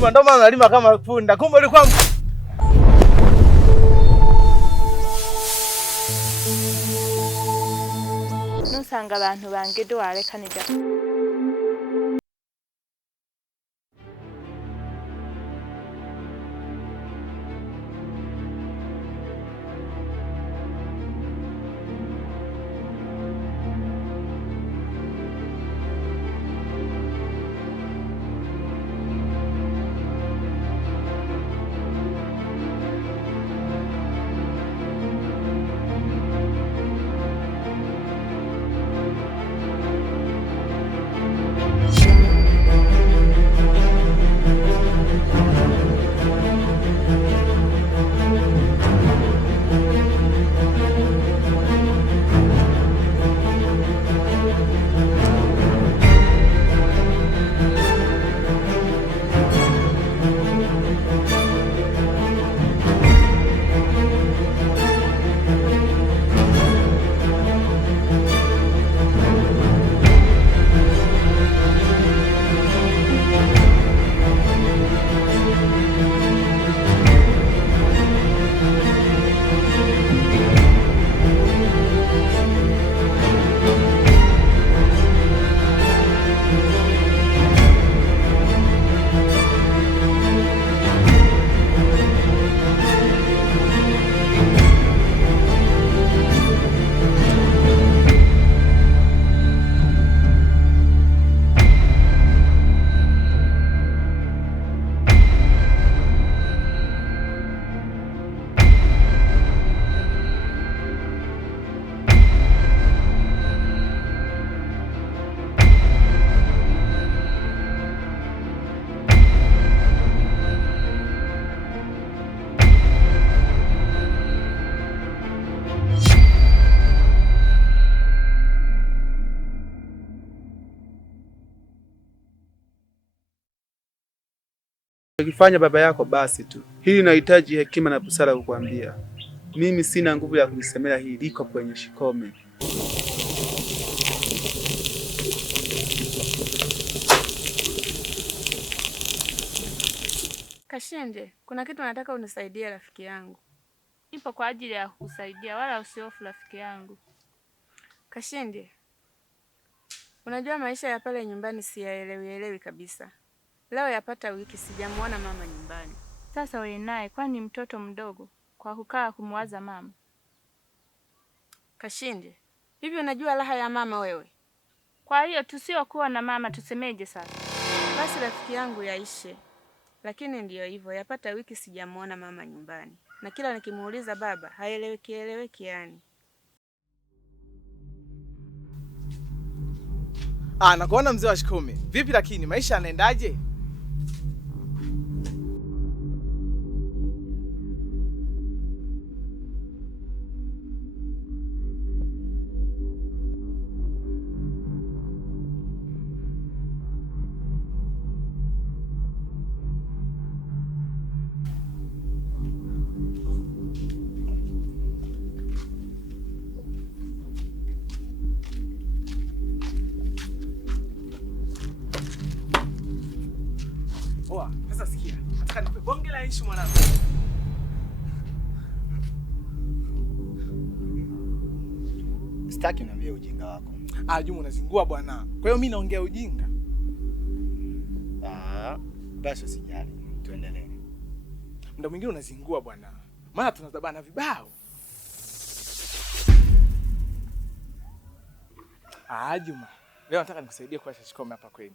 kulima, ndio maana nalima kama punda. Kumbe ulikuwa nusanga abantu bange dwalekanija. Ukifanya baba yako basi tu. Hili nahitaji hekima na busara kukuambia. Mimi sina nguvu ya kulisemea hili, liko kwenye Shikome. Kashinde, kuna kitu nataka unisaidie rafiki yangu. Nipo kwa ajili ya kukusaidia, wala usihofu rafiki yangu. Kashinde, unajua maisha ya pale nyumbani siyaelewi kabisa. Leo yapata wiki sijamuona mama nyumbani. Sasa wewe naye kwani mtoto mdogo kwa kukaa kumwaza mama? Kashinde, hivi unajua raha ya mama wewe? Kwa hiyo tusiokuwa na mama tusemeje sasa? Basi rafiki yangu yaishe. Lakini ndiyo hivyo, yapata wiki sijamuona mama nyumbani. Na kila nikimuuliza baba, haeleweki yani. Nakuona mzee wa Shikome. Vipi lakini maisha yanaendaje? Sasa sikia. Nataka nipe bonge la issue mwanangu. Sitaki uniambie ujinga wako. Juma unazingua bwana. Kwa hiyo mimi naongea ujinga. Basi usijali. Tuendelee. Muda mwingine unazingua bwana. Maana tunazabana vibao. Juma. Leo nataka nikusaidie kuacha Shikome hapa kwenu.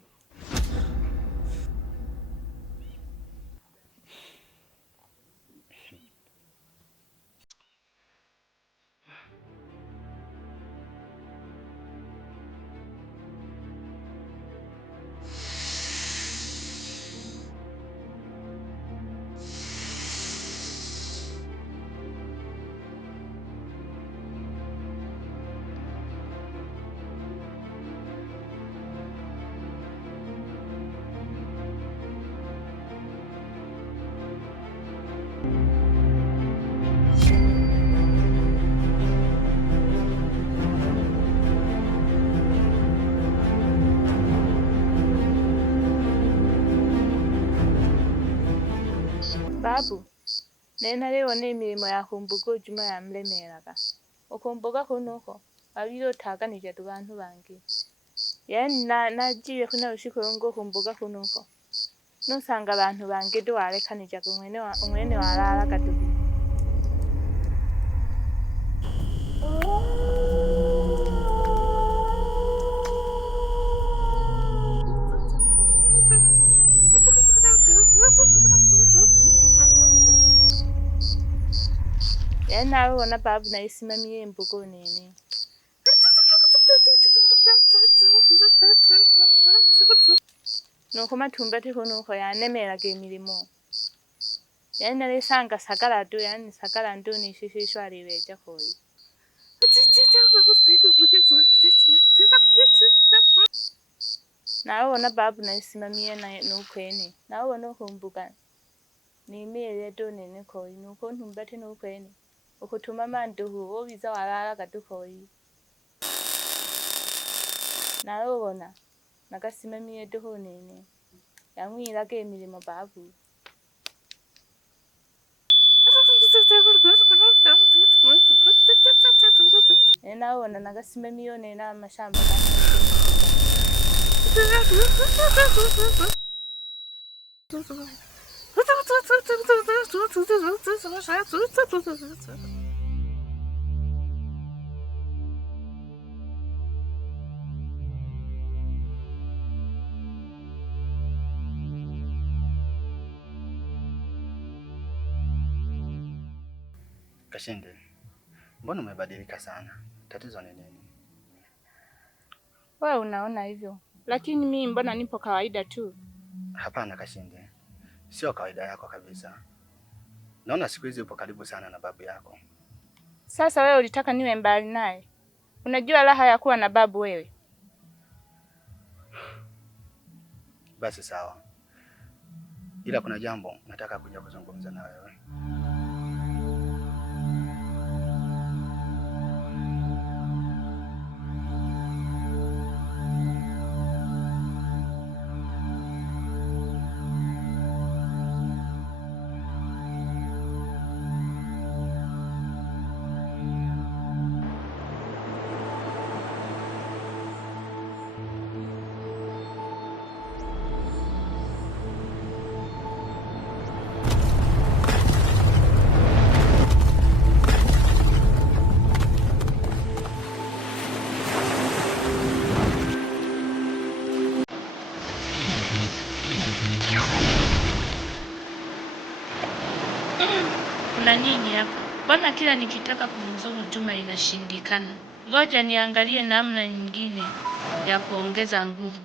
Babu, nena leo ni milimo ya kumbugo juma ya mlemeraga. Okumbuga kunuko, abiro taganije abantu bangi. Yani nagiye kuna ushiko ngo kumbuga kunuko. Nusanga abantu bangi dwalekanije umwene warara gatubi. Nawe ubona babu nayisimamiye imbugo nini. Nuko matumbati kunuko yanemeraga imirimo. Yani narisanga sagaradu yani sagarandu nishishishwa aribeja koyi. Nawe ubona babu nayisimamiye na nukwene. Nawe ubona ukumbuga nimere do nene koyi nuko ntumbati nukwene. Ukutuma manduhu wobiza warara gadukoyi. Nawe ubona nagasimamiye duho nene. Yamwirage imirimo babu. Nawe ubona nagasimamiye nene amashamba Kashinde, mbona umebadilika sana? Tatizo ni nini? Wewe unaona hivyo, lakini mimi mbona nipo kawaida tu? Hapana Kashinde, sio kawaida yako kabisa. Naona siku hizi upo karibu sana na babu yako. Sasa wewe ulitaka niwe mbali naye? Unajua raha ya kuwa na babu wewe? Basi sawa. Ila kuna jambo nataka kuja kuzungumza na wewe. Kuna nini hapa? Mbona kila nikitaka kumzuru Juma inashindikana? Ngoja niangalie namna nyingine ya kuongeza nguvu.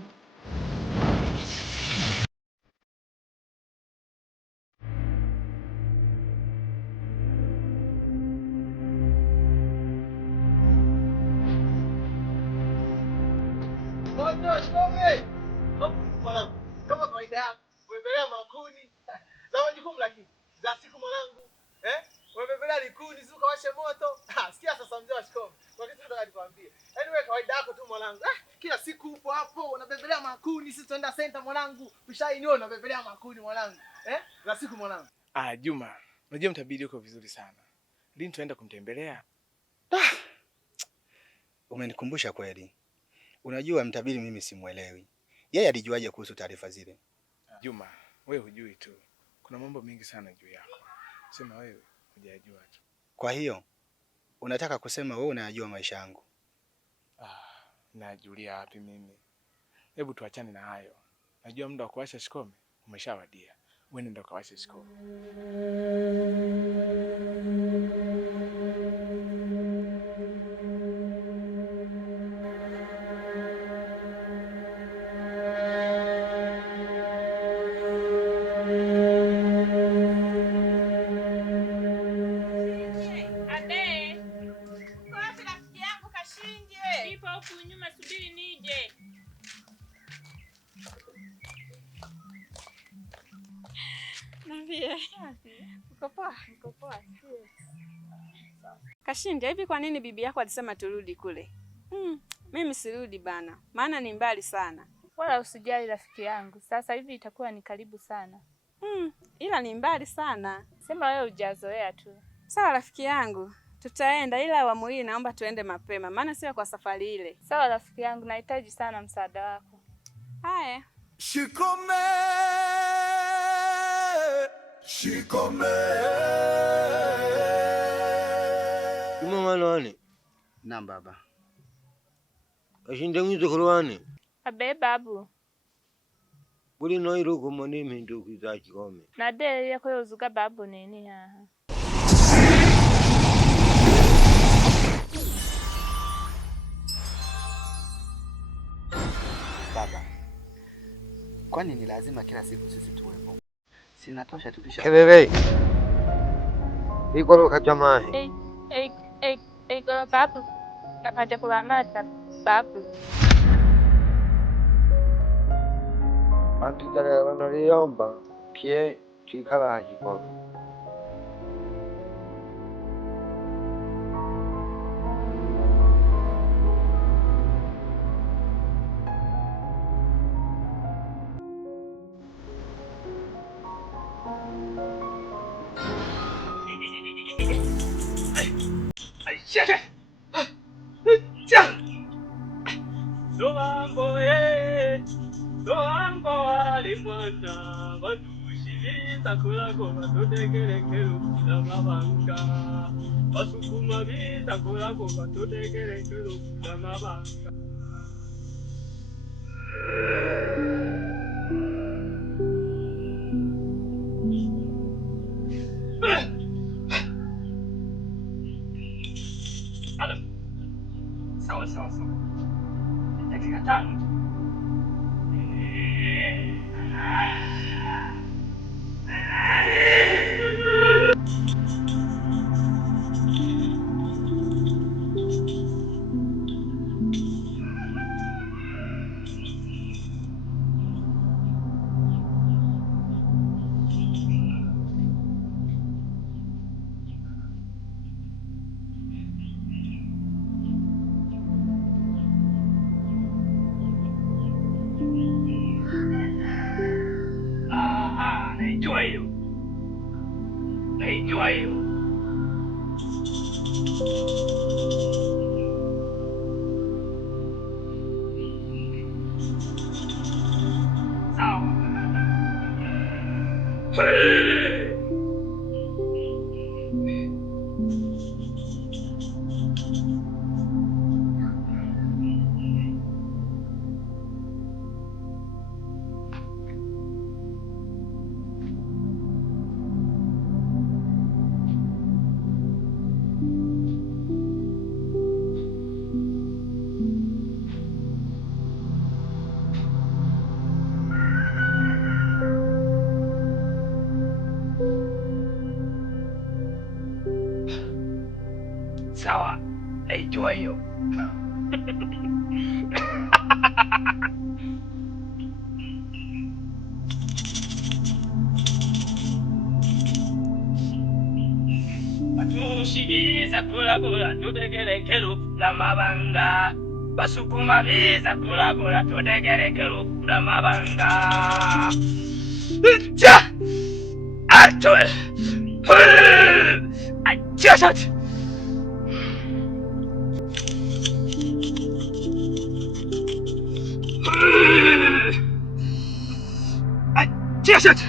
Kama kawaida yako, umebebelea makuni. Sawa jukumu lakini za siku mwanangu. Umebebelea likuni, zuka washe moto. Sikia sasa mzee wa Shikome. Kwa kitu nataka nikwambie. Yaani wewe kawaida yako tu mwanangu. Kila siku upo hapo unabebelea makuni, sisi tunaenda center mwanangu. Ushainiona unabebelea makuni mwanangu. Za siku mwanangu. Juma, unajua mtabiri uko vizuri sana. Lini tunaenda kumtembelea? Umenikumbusha kweli. Unajua mtabiri mimi simuelewi. Yeye alijuaje kuhusu taarifa zile? Juma, wewe hujui tu. Kuna mambo mengi sana juu yako. Sema wewe hujajua tu. Kwa hiyo unataka kusema wewe unayajua maisha yangu? Najulia wapi mimi? Hebu tuachane na hayo. Najua muda wa kuwasha Shikome umeshawadia. Wewe nenda ukawashe Shikome. Kashinde, hivi kwa nini bibi yako alisema turudi kule? Mimi sirudi bana, maana ni mbali sana. Wala usijali rafiki yangu, sasa hivi itakuwa ni karibu sana. ila ni mbali sana. Sema wewe hujazoea tu. Sawa rafiki yangu, tutaenda, ila awamu hii naomba tuende mapema, maana sio kwa safari ile. Sawa rafiki yangu, nahitaji sana msaada wako. Haya. Shikome. Juma mwana wane? Naam baba. Kashinde mwizo kulwane? Abe babu. Buli noiro kumone mhindu kuza Chikome. Nadele yako yozuga babu nini haha. Baba, kwani ni lazima kila siku sisi tuwepo? Sinatosha tukisha. Kebebe. Ikolo kachamahe. Kolo babu. Napata kulamata babu. Antitale wanaliomba pie chikala Chikome. Sawa. Dakika 5. Naijua hiyo. Sawa. Sawa, naijua hiyo. Batushiriza kulabula tutegerekero n'amabanga. Basukuma biza kulabula tutegerekero n'amabanga. Atoe! Ajasat! Ajasat!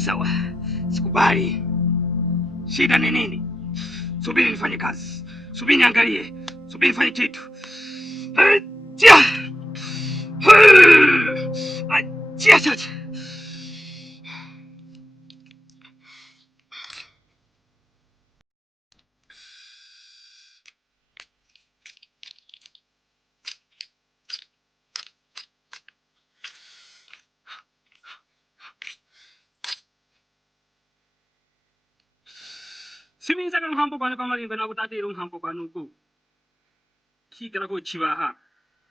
Sawa. Sikubali. Shida ni nini? Subiri nifanye kazi. Subiri niangalie. Subiri nifanye kitu. Siminza kang hampo kwano kamalinga na kutatira hampo kwano ko. Kikira ko chibaha.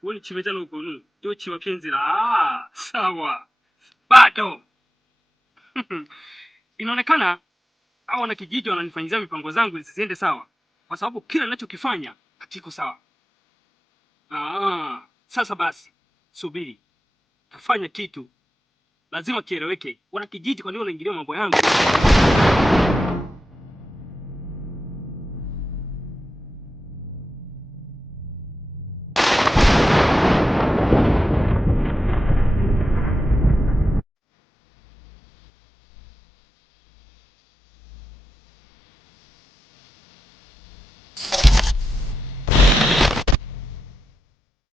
Woni chibeja no kono. Jo chiba penzira. Sawa. Bato. Inaonekana hao wana kijiji wananifanyizia mipango zangu zisiende sawa, kwa sababu kila ninachokifanya hakiko sawa. Sasa basi, subiri. Tafanya kitu lazima kieleweke. Wana kijiji kwa nini wanaingilia mambo yangu?